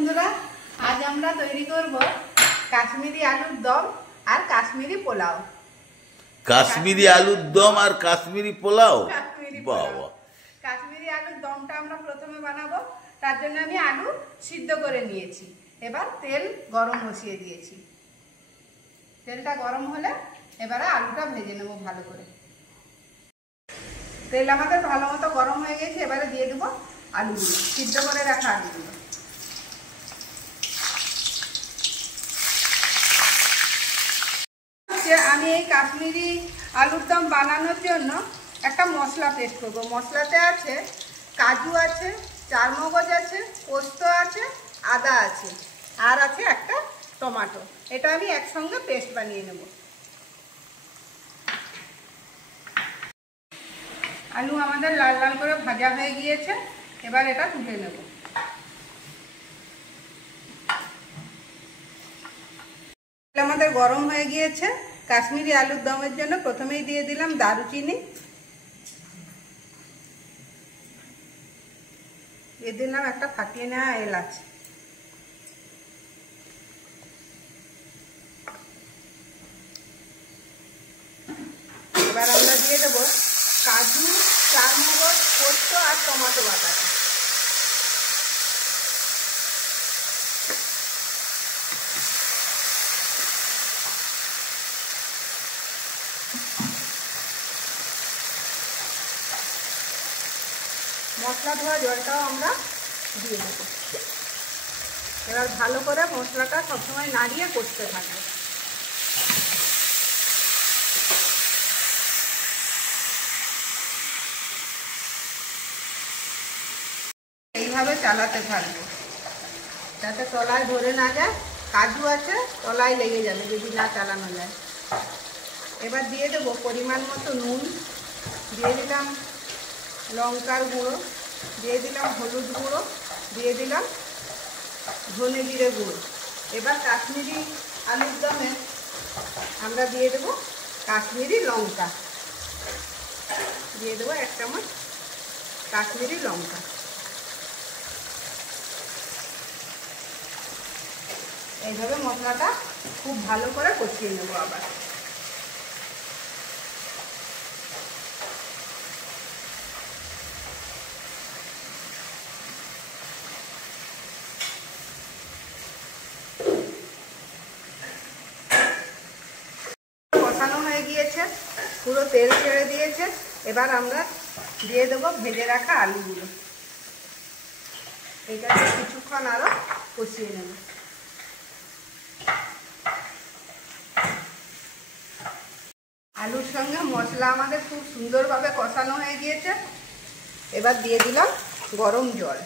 বন্ধুরা, আজ আমরা তৈরি করব কাশ্মীরি আলুর দম আর কাশ্মীরি পোলাও। কাশ্মীরি আলুর দম আর কাশ্মীরি পোলাও। বাবা, কাশ্মীরি আলুর দমটা আমরা প্রথমে বানাবো। তার জন্য আমি আলু সিদ্ধ করে নিয়েছি। এবার তেল গরম বসিয়ে দিয়েছি। তেলটা গরম হলে এবারে আলুটা ভেজে নেব ভালো করে। তেল আমাদের ভালো মতো গরম হয়ে গেছে। এবারে দিয়ে দেবো আলুগুলো, সিদ্ধ করে রাখা আলুগুলো। আমি এই কাশ্মীরি আলুর দম বানানোর জন্য একটা মশলা পেস্ট করবো। মশলাতে আছে কাজু আছে, চারমগজ আছে, পোস্ত আছে, আদা আছে, আর আছে একটা টমেটো। এটা আমি একসঙ্গে পেস্ট বানিয়ে নেব। আলু আমাদের লাল লাল করে ভাজা হয়ে গিয়েছে। এবার এটা তুলে নেব। আমাদের গরম হয়ে গিয়েছে। কাশ্মীরি আলুর দমের জন্য প্রথমেই দিয়ে দিলাম দারুচিনি, দিয়ে দিলাম একটা ফাটিয়ে নেওয়া এলাচ, এবার আমরা দিয়ে দেবো কাজু, চারমগজ, পোস্ত আর টমেটো বাটা। মশলা ধোয়া জলটাও আমরা দিয়ে দেবো। এবার ভালো করে মশলাটা সবসময় নাড়িয়ে কষতে থাকবে। এইভাবে চালাতে থাকবে যাতে তলায় ধরে না যায়। কাজু আছে, তলায় লেগে যাবে যদি না চালানো যায়। এবার দিয়ে দেবো পরিমাণ মতো নুন, দিয়ে দিলাম লঙ্কার গুঁড়ো, দিয়ে দিলাম হলুদ গুঁড়ো, দিয়ে দিলাম ধনে জিরে গুঁড়ো। এবার কাশ্মীরি আলুর দমে আমরা দিয়ে দেবো কাশ্মীরি লঙ্কা, দিয়ে দেবো 1 চামচ কাশ্মীরি লঙ্কা। এইভাবে মশলাটা খুব ভালো করে কষিয়ে নেবো। আবার কষানো হয়ে গিয়েছে, পুরো তেল ছেড়ে দিয়েছে। এবার আমরা দিয়ে দেবো ভেজে রাখা আলুগুলো। এটা কিছুক্ষণ আরো কষিয়ে নেব। আলুর সঙ্গে মশলা আমাদের খুব সুন্দরভাবে কষানো হয়ে গিয়েছে। এবার দিয়ে দিলাম গরম জল।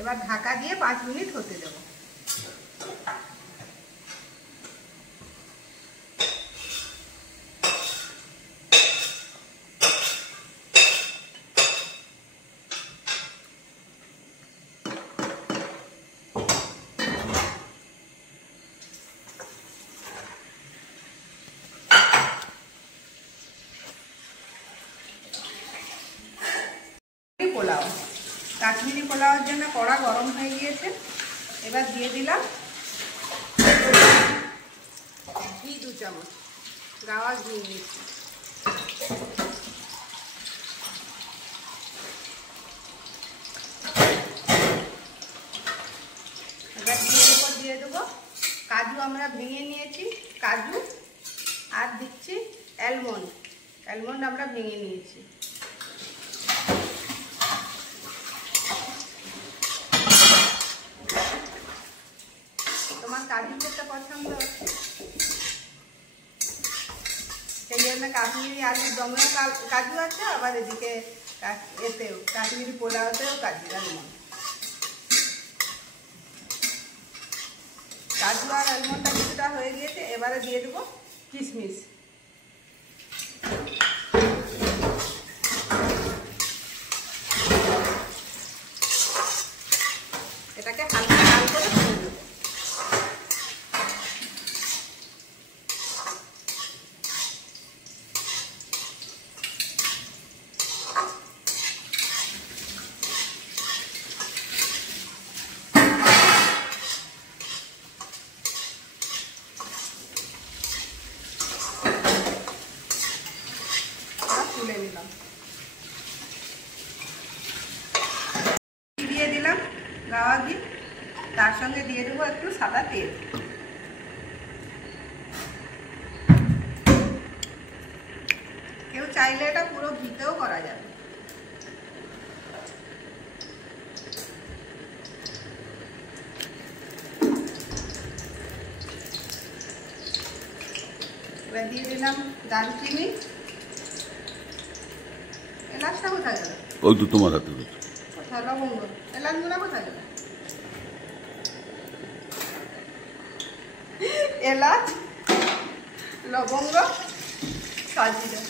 এবার ঢাকা দিয়ে 5 মিনিট হতে দেবো। পোলাও, কাশ্মীরি পোলাওর জন্য কড়া গরম হয়ে গিয়েছে। এবার দিয়ে দিলাম ঘি 2 চামচ, গাওয়া ঘি নিয়েছি। এবার ঘিয়ের উপর দিয়ে দেবো কাজু, আমরা ভেঙে নিয়েছি কাজু, আর দিচ্ছি অ্যালমন্ড। অ্যালমন্ড আমরা ভেঙে নিয়েছি। তোমার কাজু খেতে পছন্দ, সেই জন্য কাশ্মীরি আলুর দমেও কাজু আছে, আবার এদিকে এতেও কাশ্মীরি পোলাওতেও কাজু আলমন্ড। কাজু আর আলমন্ডটা কিছুটা হয়ে গিয়েছে। এবারে দিয়ে দেবো কিশমিশ। এটাকে হালকা লাল করে ভেজে দেবো। সঙ্গে দিয়ে দেবো একটু সাদা তেল। কেউ চাইলে এটা পুরো ঘিতেও করা যাবে। এবার দিয়ে দিলাম দারচিনি। এলাচটা কোথায় গেল? ওই তো তোমার হাতে। কোথায় লবঙ্গ? এলাচগুলো কোথায় গেল? এলাচ, লবঙ্গ, সাজিরা।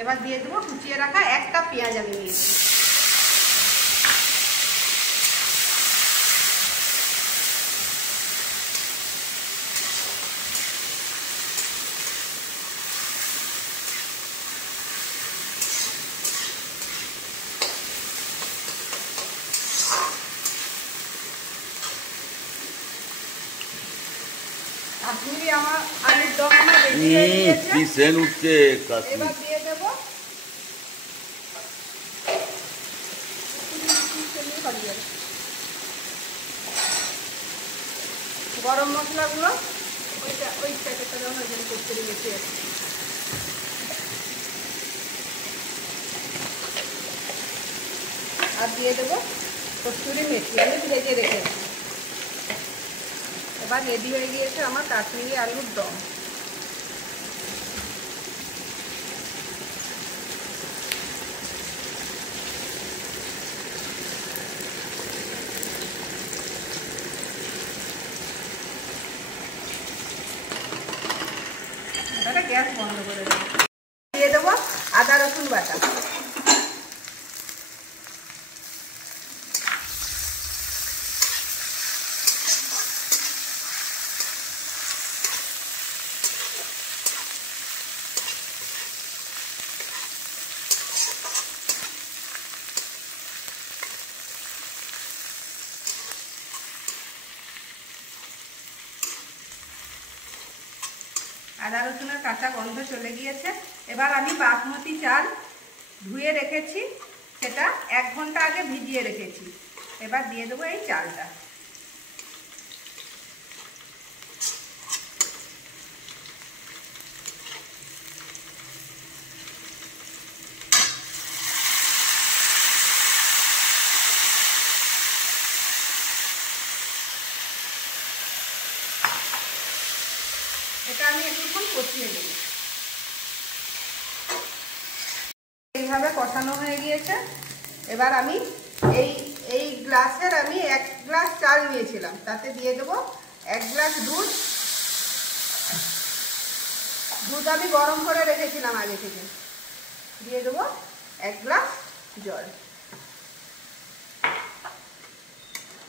এবার দিয়ে দেবো কুচিয়ে রাখা একটা পেঁয়াজ আমি নিয়েছি। কাশ্মীরি আমার আলুর দম আমার রেডি হয়ে গিয়েছে। কি সেন্ট উঠছে কাশ্মীর। এবার দিয়ে দেবো গরম মশলাগুলো। ওই প্যাকেটটা যখন ওই জন্য করতে গেছি। আর দিয়ে দেবো কস্তুরি মেথি, আমি ভেজে রেখেছি। এবার রেডি হয়ে গিয়েছে আমার কাশ্মীরি আলুর দম। গ্যাস বন্ধ করে দেবো। দিয়ে দেবো আদা রসুন বাটা। আদা রসুনের কাঁচা গন্ধ চলে গিয়েছে। এবার আমি বাসমতি চাল ধুয়ে রেখেছি, সেটা 1 ঘন্টা আগে ভিজিয়ে রেখেছি। এবার দিয়ে দেবো এই চালটা। এটা আমি একটুক্ষণ কষিয়ে দেব। এইভাবে কষানো হয়ে গিয়েছে। এবার আমি এই গ্লাসের আমি 1 গ্লাস চাল নিয়েছিলাম, তাতে দিয়ে দেবো 1 গ্লাস দুধ। দুধ আমি গরম করে রেখেছিলাম আগে থেকে। দিয়ে দেবো 1 গ্লাস জল।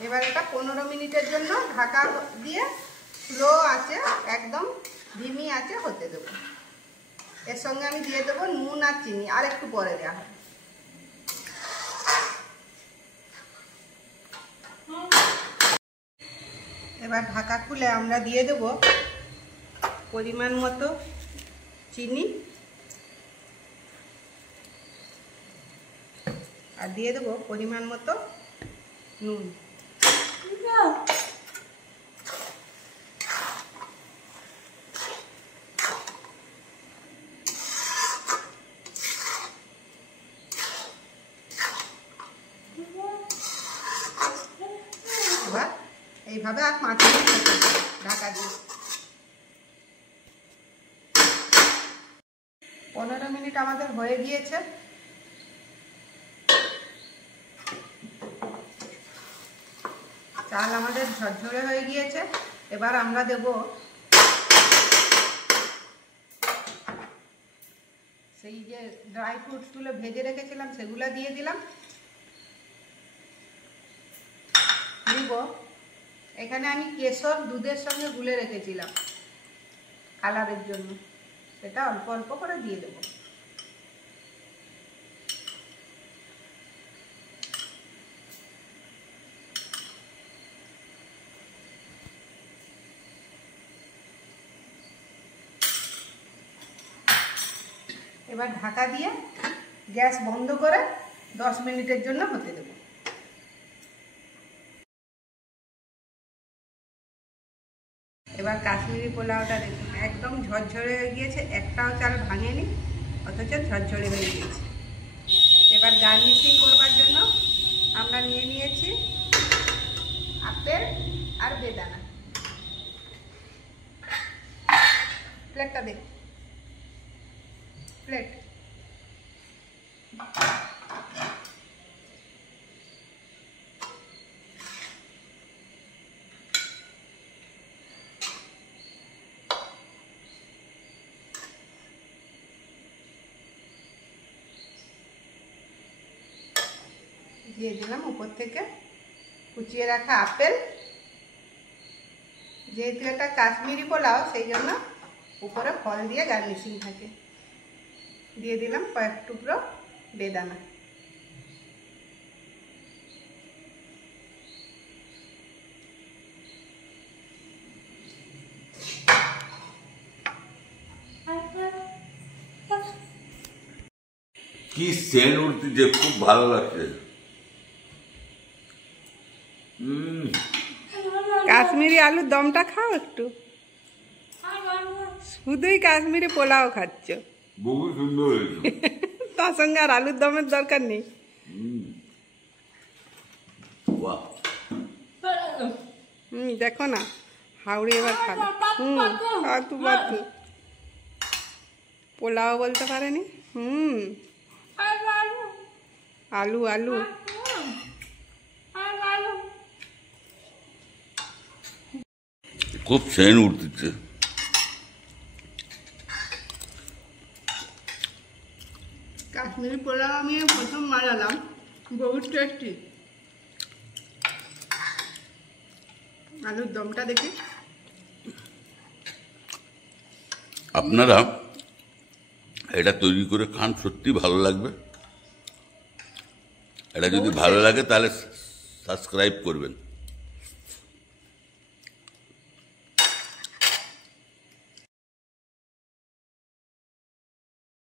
এবার এটা 15 মিনিটের জন্য ঢাকা দিয়ে স্লো আছে, একদম ধিমি আছে হতে দেবো। এর সঙ্গে আমি দিয়ে দেবো নুন আর চিনি, আর একটু পরে দেওয়া হবে। এবার ঢাকা খুলে আমরা দিয়ে দেবো পরিমাণ মতো চিনি আর দিয়ে দেবো পরিমাণ মতো নুন। এবার এইভাবে আর 5 মিনিট ঢাকা দিয়ে 15 মিনিট আমাদের হয়ে গিয়েছে। চাল আমাদের ঝরঝরে হয়ে গিয়েছে। এবার আমরা দেব সেই যে ড্রাই ফ্রুটসগুলো ভেজে রেখেছিলাম, সেগুলো দিয়ে দিলাম। দিব এখানে আমি কেশর দুধের সঙ্গে গুলে রেখেছিলাম কালারের জন্য, সেটা অল্প অল্প করে দিয়ে দেবো। এবার ঢাকা দিয়ে গ্যাস বন্ধ করে 10 মিনিটের জন্য হতে দেবো। এবার কাশ্মীরি পোলাওটা দেখুন একদম ঝরঝরে হয়ে গিয়েছে, একটাও চাল ভাঙেনি, অথচ ঝরঝরে হয়ে গিয়েছে। এবার গার্নিশিং করবার জন্য আমরা নিয়ে নিয়েছি আপেল আর বেদানা। প্লেটটা দেখ, প্লেট। দিয়ে দিলাম উপর থেকে কুচিয়ে রাখা আপেল। যেহেতু এটা কাশ্মীরি পোলাও সেই জন্য উপরে ফল দিয়ে গার্নিশিং থাকে। দিয়ে দিলাম কয়েক টুকরো বেদানা। কি সেন্ট উঠতেছে, খুব ভালো লাগছে। কাশ্মীরি আলুর দমটা খাও একটু, শুধুই কাশ্মীরি পোলাও খাচ্ছ, বহু সুন্দর হয়েছে। তার সঙ্গে আর আলুর দমের দরকার নেই। বাহ। দেখো না হাওড়ি এবার খাবে। পাতু পাতু পোলাও বলতে পারেনি। আলু আলু খুব সেন্ট উঠতেছে। কাশ্মীরি পোলাও আমি প্রথম বানালাম, বহুত টেস্টি। আলুর দমটা দেখি। আপনারা এটা তৈরি করে খান, সত্যি ভালো লাগবে। এটা যদি ভালো লাগে তাহলে সাবস্ক্রাইব করবেন।